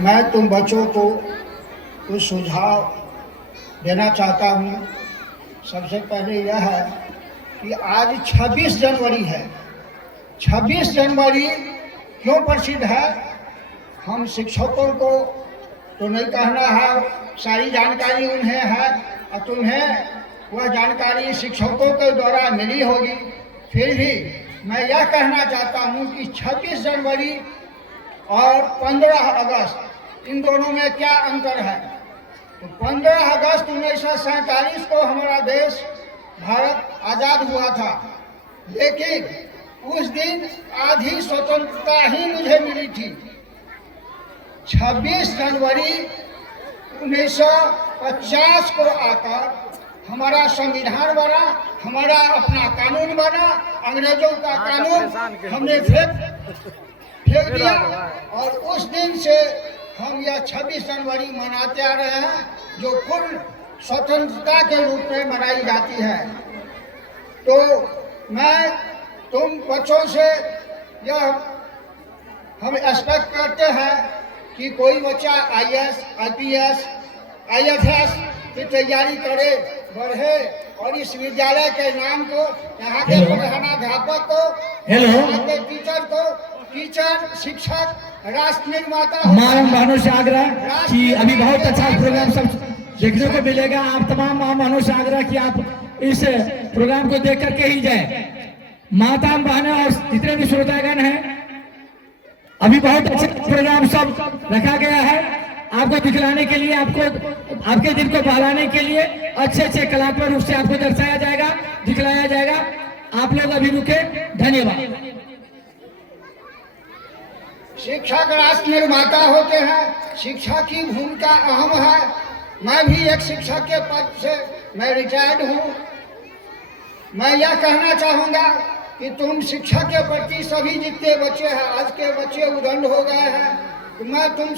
मैं तुम बच्चों को कुछ सुझाव देना चाहता हूँ। सबसे पहले यह है कि आज 26 जनवरी है। 26 जनवरी क्यों प्रसिद्ध है? हम शिक्षकों को तो नहीं कहना है, सारी जानकारी उन्हें है और तुम्हें वह जानकारी शिक्षकों के द्वारा मिली होगी। फिर भी मैं यह कहना चाहता हूँ कि 26 जनवरी और 15 अगस्त इन दोनों में क्या अंतर है। तो 15 अगस्त 1947 को हमारा देश भारत आज़ाद हुआ था, लेकिन उस दिन आधी स्वतंत्रता ही मुझे मिली थी। 26 जनवरी 1950 को आकर हमारा संविधान बना, हमारा अपना कानून बना। अंग्रेजों का कानून हमने फेंक दिया और उस दिन से हम यह 26 जनवरी मनाते आ रहे हैं, जो पूर्ण स्वतंत्रता के रूप में मनाई जाती है। तो मैं तुम बच्चों से यह हम एक्सपेक्ट करते हैं कि कोई बच्चा IAS, IPS, IFS की तैयारी करे, बढ़े और इस विद्यालय के नाम को, यहाँ के प्रधानाध्यापक को, यहाँ के टीचर, शिक्षक, राष्ट्र निर्माता मेहमानों से आग्रह कि अभी बहुत अच्छा प्रोग्राम सब देखने को मिलेगा। आप तमाम मेहमानों से आग्रह कि आप इस प्रोग्राम को देख करके ही जाए। माता बहनें और जितने भी श्रोतागण हैं, अभी बहुत अच्छा प्रोग्राम सब रखा गया है आपको दिखलाने के लिए, आपको आपके दिल को बहलाने के लिए अच्छे कलात्मक रूप से आपको दर्शाया जाएगा, दिखलाया जाएगा। आप लोग अभी रुके, धन्यवाद। शिक्षक राष्ट्र निर्माता होते हैं, शिक्षा की भूमिका अहम है। मैं भी एक शिक्षक के पद से मैं रिटायर्ड हूँ। मैं यह कहना चाहूँगा कि तुम शिक्षा के प्रति सभी जितने बच्चे हैं, आज के बच्चे उदंड हो गए हैं, तो मैं तुम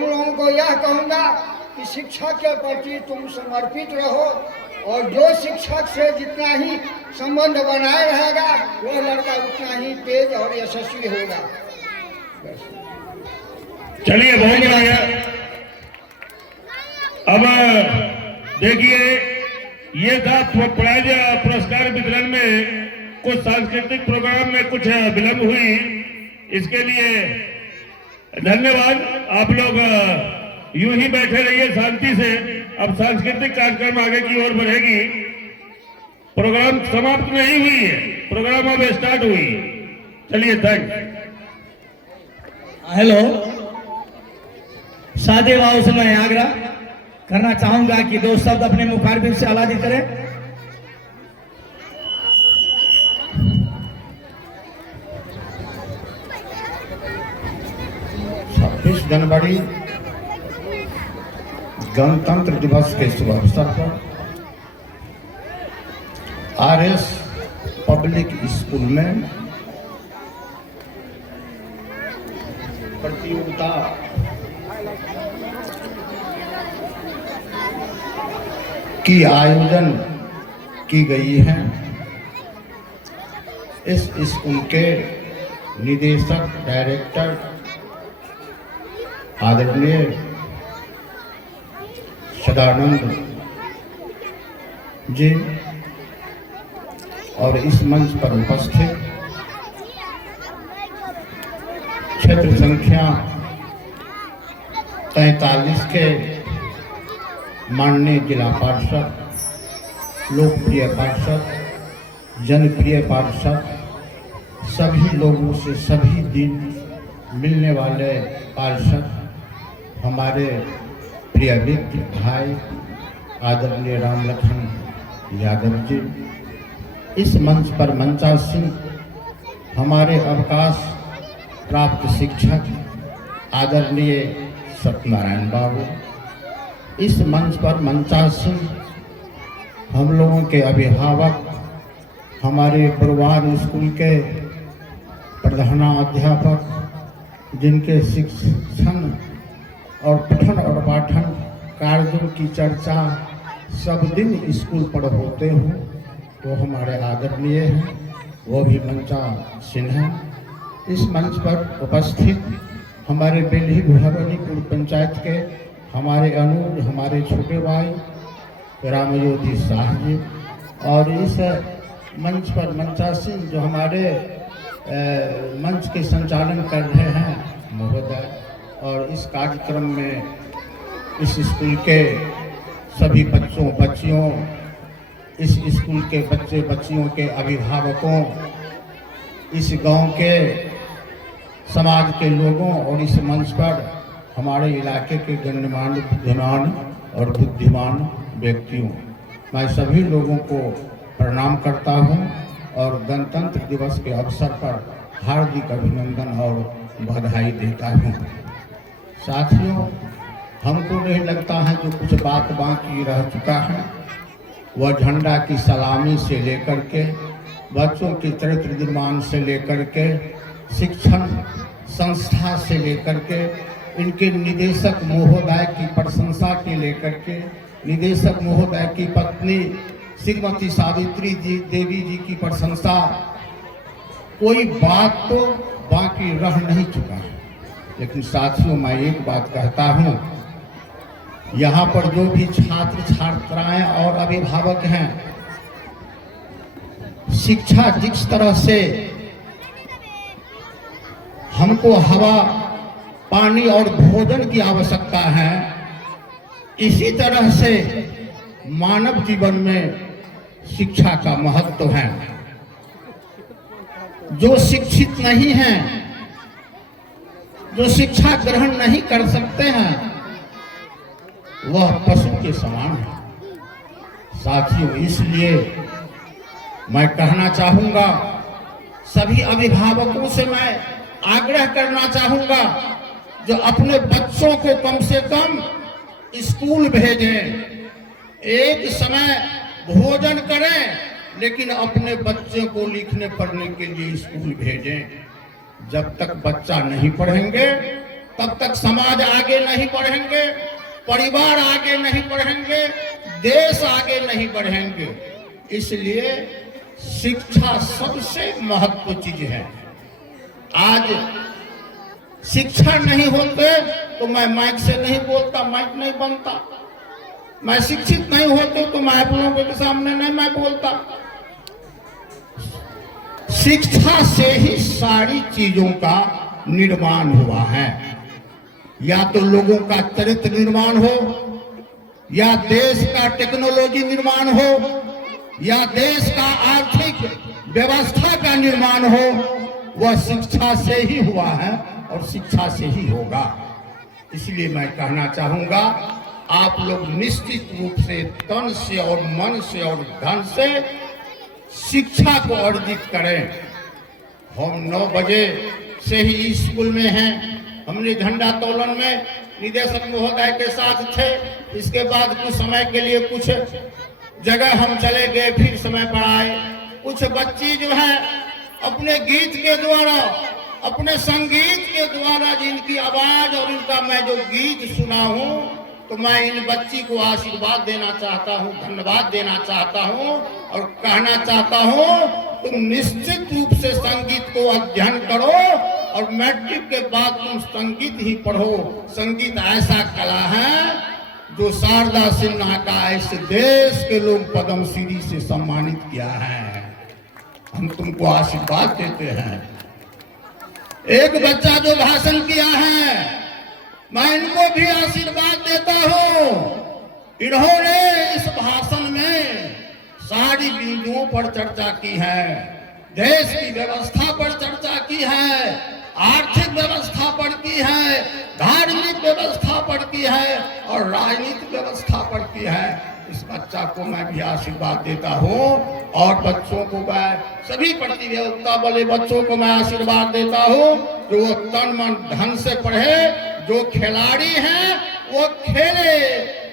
लोगों को यह कहूँगा कि शिक्षा के प्रति तुम समर्पित रहो और जो शिक्षक से जितना ही संबंध बनाए रहेगा वह लड़का उतना ही तेज और यशस्वी होगा। चलिए, बहुत बढ़िया। अब देखिए, ये था प्राइज पुरस्कार वितरण में कुछ सांस्कृतिक प्रोग्राम में कुछ विलंब हुई, इसके लिए धन्यवाद। आप लोग यूं ही बैठे रहिए शांति से। अब सांस्कृतिक कार्यक्रम आगे की ओर बढ़ेगी। प्रोग्राम समाप्त नहीं हुई है, प्रोग्राम अब स्टार्ट हुई। चलिए, थैंक्स। हेलो, शादी भाव से मैं आग्रह करना चाहूंगा कि दो शब्द अपने मुखारबिन से आलादित करें। 26 जनवरी गणतंत्र दिवस के शुभ अवसर पर RS पब्लिक स्कूल में प्रतियोगिता की आयोजन की गई है। इस स्कूल के निदेशक डायरेक्टर आदरणीय सदानंद जी और इस मंच पर उपस्थित क्षेत्र संख्या 43 के माननीय जिला पार्षद, लोकप्रिय पार्षद, जनप्रिय पार्षद, सभी लोगों से सभी दिन मिलने वाले पार्षद, हमारे प्रिय व्यक्ति भाई आदरणीय राम लखन यादव जी, इस मंच पर मंचासीन हमारे अवकाश प्राप्त शिक्षक आदरणीय सत्यनारायण बाबू, इस मंच पर मंचासीन हम लोगों के अभिभावक, हमारे पूर्वाध स्कूल के प्रधानाध्यापक, जिनके शिक्षण और पठन और पाठन कार्यों की चर्चा सब दिन स्कूल पर होते हों, वो हमारे आदरणीय हैं, वो भी मंचासीन हैं। इस मंच पर उपस्थित हमारे बेल्ही भवानीपुर पंचायत के हमारे अनुज, हमारे छोटे भाई रामयोधी शाह जी, और इस मंच पर मंचासीन जो हमारे मंच के संचालन कर रहे हैं महोदय, और इस कार्यक्रम में इस स्कूल के सभी बच्चों बच्चियों, इस स्कूल के बच्चे बच्चियों के अभिभावकों, इस गांव के समाज के लोगों और इस मंच पर हमारे इलाके के गण्यमान्य बुद्धिमान और बुद्धिमान व्यक्तियों, मैं सभी लोगों को प्रणाम करता हूं और गणतंत्र दिवस के अवसर पर हार्दिक अभिनंदन और बधाई देता हूं। साथियों, हमको नहीं लगता है जो कुछ बात बाकी रह चुका है वह झंडा की सलामी से लेकर के, बच्चों के चरित्र निर्माण से लेकर के, शिक्षण संस्था से लेकर के, इनके निदेशक महोदय की प्रशंसा के लेकर के, निदेशक महोदय की पत्नी श्रीमती सावित्री जी देवी जी की प्रशंसा, कोई बात तो बाकी रह नहीं चुका है। लेकिन साथियों, मैं एक बात कहता हूँ, यहाँ पर जो भी छात्र छात्राएं और अभिभावक हैं, शिक्षा जिस तरह से हमको हवा पानी और भोजन की आवश्यकता है, इसी तरह से मानव जीवन में शिक्षा का महत्व है। जो शिक्षित नहीं हैं, जो शिक्षा ग्रहण नहीं कर सकते हैं, वह पशु के समान है। साथियों, इसलिए मैं कहना चाहूंगा, सभी अभिभावकों से मैं आग्रह करना चाहूंगा, जो अपने बच्चों को कम से कम स्कूल भेजें, एक समय भोजन करें, लेकिन अपने बच्चे को लिखने पढ़ने के लिए स्कूल भेजें। जब तक बच्चा नहीं पढ़ेंगे तब तक समाज आगे नहीं बढ़ेंगे, परिवार आगे नहीं बढ़ेंगे, देश आगे नहीं बढ़ेंगे। इसलिए शिक्षा सबसे महत्वपूर्ण चीज है। आज शिक्षा नहीं होते तो मैं माइक से नहीं बोलता, माइक नहीं बनता। मैं शिक्षित नहीं होते तो मैं आप लोगों के सामने नहीं मैं बोलता। शिक्षा से ही सारी चीजों का निर्माण हुआ है। या तो लोगों का चरित्र निर्माण हो, या देश का टेक्नोलॉजी निर्माण हो, या देश का आर्थिक व्यवस्था का निर्माण हो, वह शिक्षा से ही हुआ है और शिक्षा से ही होगा। इसलिए मैं कहना चाहूंगा, आप लोग निश्चित रूप से तन से और मन से और धन से शिक्षा को अर्जित करें। हम 9 बजे से ही स्कूल में हैं। हमने झंडा तोलन में निदेशक महोदय के साथ थे। इसके बाद कुछ समय के लिए कुछ जगह हम चले गए, फिर समय पर आए। कुछ बच्ची जो है अपने गीत के द्वारा, अपने संगीत के द्वारा, जिनकी आवाज और इनका मैं जो गीत सुना हूं, तो मैं इन बच्ची को आशीर्वाद देना चाहता हूं, धन्यवाद देना चाहता हूं और कहना चाहता हूं, तुम निश्चित रूप से संगीत को अध्ययन करो और मैट्रिक के बाद तुम संगीत ही पढ़ो। संगीत ऐसा कला है जो शारदा सिन्हा का इस देश के लोग पद्मश्री से सम्मानित किया है। हम तुमको आशीर्वाद देते हैं। एक बच्चा जो भाषण किया है, मैं इनको भी आशीर्वाद देता हूं। इन्होंने इस भाषण में सारी बिंदुओं पर चर्चा की है, देश की व्यवस्था पर चर्चा की है, आर्थिक व्यवस्था पर की है, धार्मिक व्यवस्था पर की है और राजनीतिक व्यवस्था पर की है। इस बच्चा को मैं भी आशीर्वाद देता हूं और बच्चों को मैं, सभी प्रतियोगिता वाले बच्चों को मैं आशीर्वाद देता हूं जो वो तन मन धन से पढ़े। जो खिलाड़ी हैं वो खेले,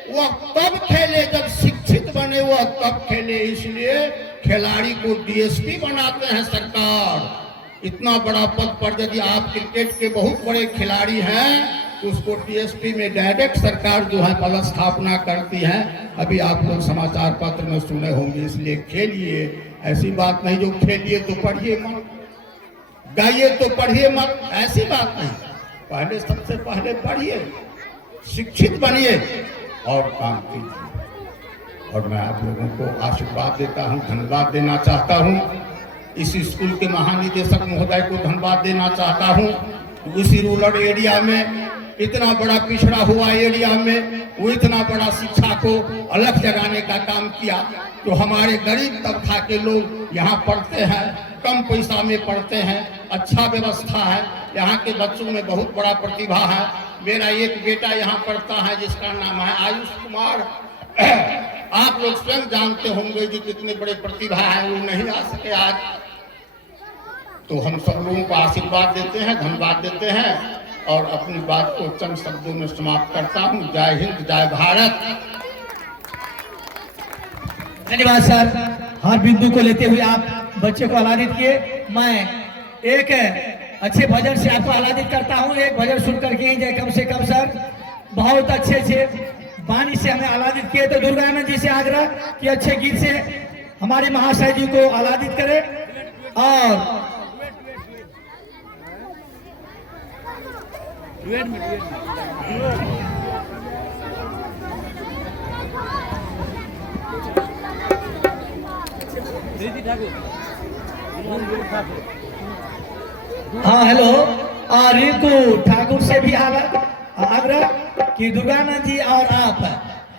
वो तब खेले जब शिक्षित बने, वो तब खेले। इसलिए खिलाड़ी को डीएसपी बनाते हैं सरकार। इतना बड़ा पद पर यदि आप क्रिकेट के बहुत बड़े खिलाड़ी हैं तो उसको डीएसपी में डायरेक्ट सरकार जो है पदस्थापना करती है। अभी आप लोग समाचार पत्र में सुने होंगे। इसलिए खेलिए, ऐसी बात नहीं जो खेलिए तो पढ़िए मत, गाइए तो पढ़िए मत, ऐसी बात नहीं। पहले सबसे पहले पढ़िए, शिक्षित बनिए और काम कीजिए। और मैं आप लोगों को आशीर्वाद देता हूँ, धन्यवाद देना चाहता हूँ। इस स्कूल के महानिदेशक महोदय को धन्यवाद देना चाहता हूँ। उसी रूरल एरिया में, इतना बड़ा पिछड़ा हुआ एरिया में, वो इतना बड़ा शिक्षा को अलग जगाने का काम किया। तो हमारे गरीब तबका के लोग यहाँ पढ़ते हैं, कम पैसा में पढ़ते हैं, अच्छा व्यवस्था है। यहाँ के बच्चों में बहुत बड़ा प्रतिभा है। मेरा एक बेटा यहाँ पढ़ता है जिसका नाम है आयुष कुमार। आप लोग स्वयं जानते होंगे कि कितने बड़े प्रतिभा है, वो नहीं आ सके आज। तो हम सब लोगों को आशीर्वाद देते हैं, धन्यवाद देते हैं और अपनी बात को चंद शब्दों में समाप्त करता हूँ। जय हिंद, जय भारत। धन्यवाद सर। हर बिंदु को लेते हुए आप बच्चे को आह्लादित किए। मैं एक अच्छे भजन से आपको आह्लादित करता हूँ। एक भजन सुन करके ही जाए कम से कम सर। बहुत अच्छे वाणी से हमें आह्लादित किए। तो दुर्गानंद जी से आग्रह कि अच्छे गीत से हमारे महाशय जी को आह्लादित करें। और हाँ हेलो, रिंकू ठाकुर से भी आग्रह कि दुर्गानंद जी और आप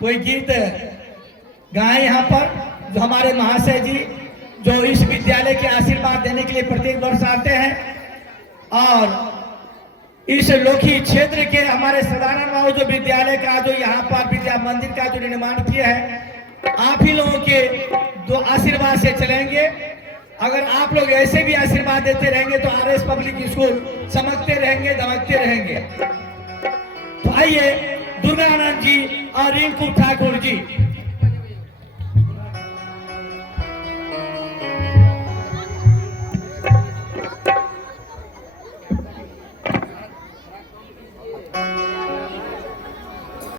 कोई गीत गाएं यहाँ पर। जो हमारे महाशय जी जो इस विद्यालय के आशीर्वाद देने के लिए प्रत्येक वर्ष आते हैं और इस लोकी क्षेत्र के हमारे साधारण बाबू जो विद्यालय का जो यहाँ पर विद्या मंदिर का जो निर्माण किया है, आप ही लोगों के दो आशीर्वाद से चलेंगे। अगर आप लोग ऐसे भी आशीर्वाद देते रहेंगे तो आरएस पब्लिक स्कूल चमकते रहेंगे, दमकते रहेंगे। तो आइए दुर्गानंद जी और रिंकू ठाकुर जी